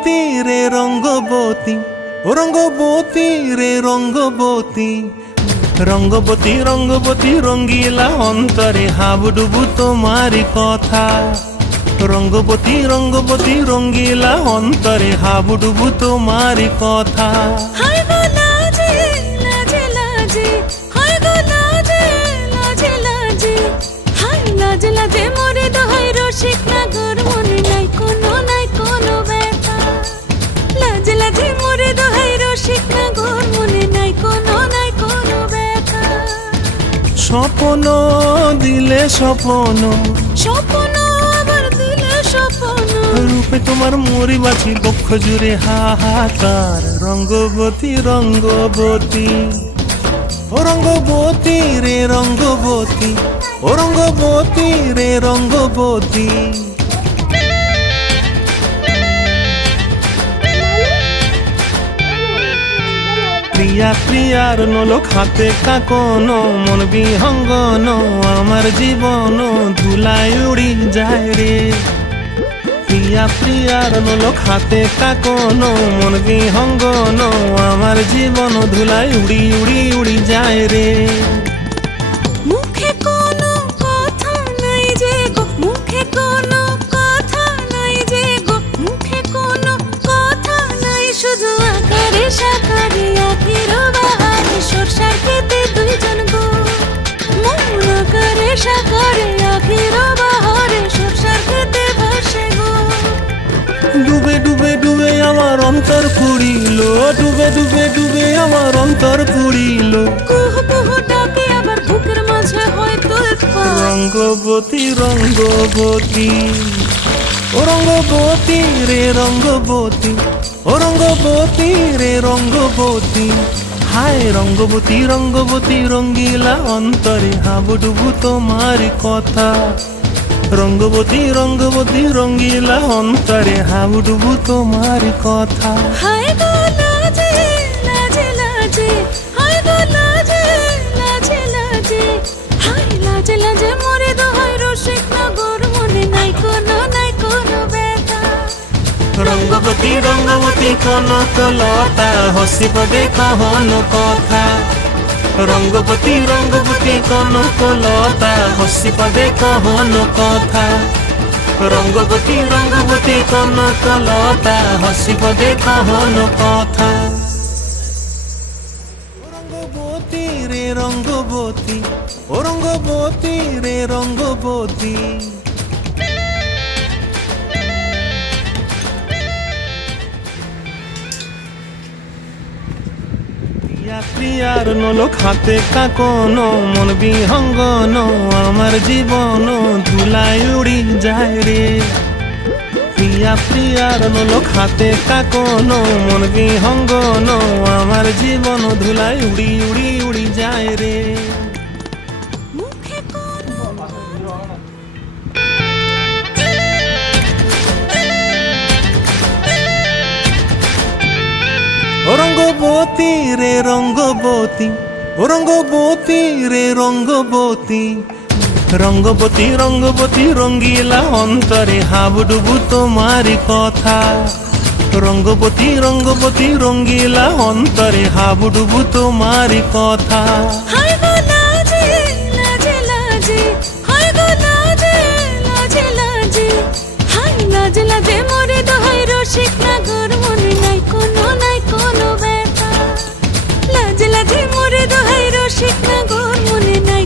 রঙ্গবতী রে রঙ্গবতী, ও রঙ্গবতী রে রঙ্গবতী, রঙ্গবতী রঙ্গবতী রঙ্গিলা অন্তরে হাবুডুবু তোমারি কথা। রঙ্গবতী রঙ্গবতী রঙ্গিলা অন্তরে হাবুডুবু তোমারি কথা। হায় গো লাজে লাজে লাজে, হায় গো লাজে লাজে লাজে, হায় লাজে লাজে মোরে দোহাই রসিক নাগর মনে নাই কোনো ব্যথা। লাজে লাজে মোরে দোহাই রসিক নাগর মনে নাই কোনো ব্যথা। স্বপ্ন দিলে স্বপ্ন, স্বপ্ন আবার দিলে স্বপ্ন, রূপে তোমার মরি বাছি বক্ষ জুড়ে হাহাকার। রঙ্গবতী রঙ্গবতী, ও রঙ্গবতী রে রঙ্গবতী, ও রঙ্গবতী রে রঙ্গবতী। প্রিয়া প্রিয়ার নলক হাতে কাকন, মন বিহঙ্গন আমার জীবন ধুলায় উড়ি যায় রে। প্রিয়া প্রিয়ার নলক হাতে কাকন, মন বিহঙ্গন আমার জীবন ধুলায় উড়ি উড়ি উড়ি যায় রে। মুখে কোনো কথা নাই যে গো, মুখে কোনো কথা নাই যে গো, মুখে কোনো কথা নাই, শুধু আকারে সাকারে আখির বাহারে সরষার খেতে দুইজন গো। মন আকারে সাকারে আখির বাহারে সরষার খেতে ভাসে গো। ডুবে ডুবে ডুবে আমার অন্তর পুড়িল, ডুবে ডুবে ডুবে আমার অন্তর পুড়িল। কুহ কুহ ডাকে আবার বুকের মাঝে হয় তোলপাড়। রঙ্গবতী রঙ্গবতী, ও রঙ্গবতী রে রঙ্গবতী, ও রঙ্গবতী রে রঙ্গবতী। হায় রঙ্গবতী রঙ্গবতী রঙ্গিলা অন্তরে হাবুডুবু তোমারি কথা। রঙ্গবতী রঙ্গবতী রঙ্গিলা অন্তরে হাবুডুবু তোমারি কথা। হায় গো লাজে লাজে লাজে, হায় গো লাজে লাজে লাজে, হায় লাজে লাজে মোরে দোহাই রসিক নগর মনে নাই কোনো ব্যথা। রঙ্গবতী রঙ্গবতী কনক লতা হসিব দেখহন কথা। রঙ্গবতী রঙ্গবতী কনক লতা হসিব দেখহন কথা। রঙ্গবতী রঙ্গবতী কনক লতা হসিব দেখহন কথা। রঙ্গবতী রে রঙ্গবতী, ও রঙ্গবতী রে রঙ্গবতী। প্রিয়ার নলক হাতে কাকন, মন বিহঙ্গন আমার জীবন ধুলায় উড়ি যায় রে। প্রিয়া প্রিয়ার নলক হাতে কাকন, মন বিহঙ্গন আমার জীবন ধুলায় উড়ি উড়ি উড়ি যায় রে। মুখে কোনো ও রঙ্গবতী রে রঙ্গবতী, ও রঙ্গবতী রে রঙ্গবতী, রঙ্গবতী রঙ্গবতী রঙ্গিলা অন্তরে হাবুডুবু তোমারি কথা। রঙ্গবতী রঙ্গবতী রঙ্গিলা অন্তরে হাবুডুবু তোমারি কথা। হায় গো লাজে লাজে লাজে, হায় গো লাজে লাজে লাজে, হায় লাজে লাজে মোরে দোহাই রসিক নাগর মনে নাই কোনো ব্যথা। লাজে লাজে মোরে দোহাই রসিক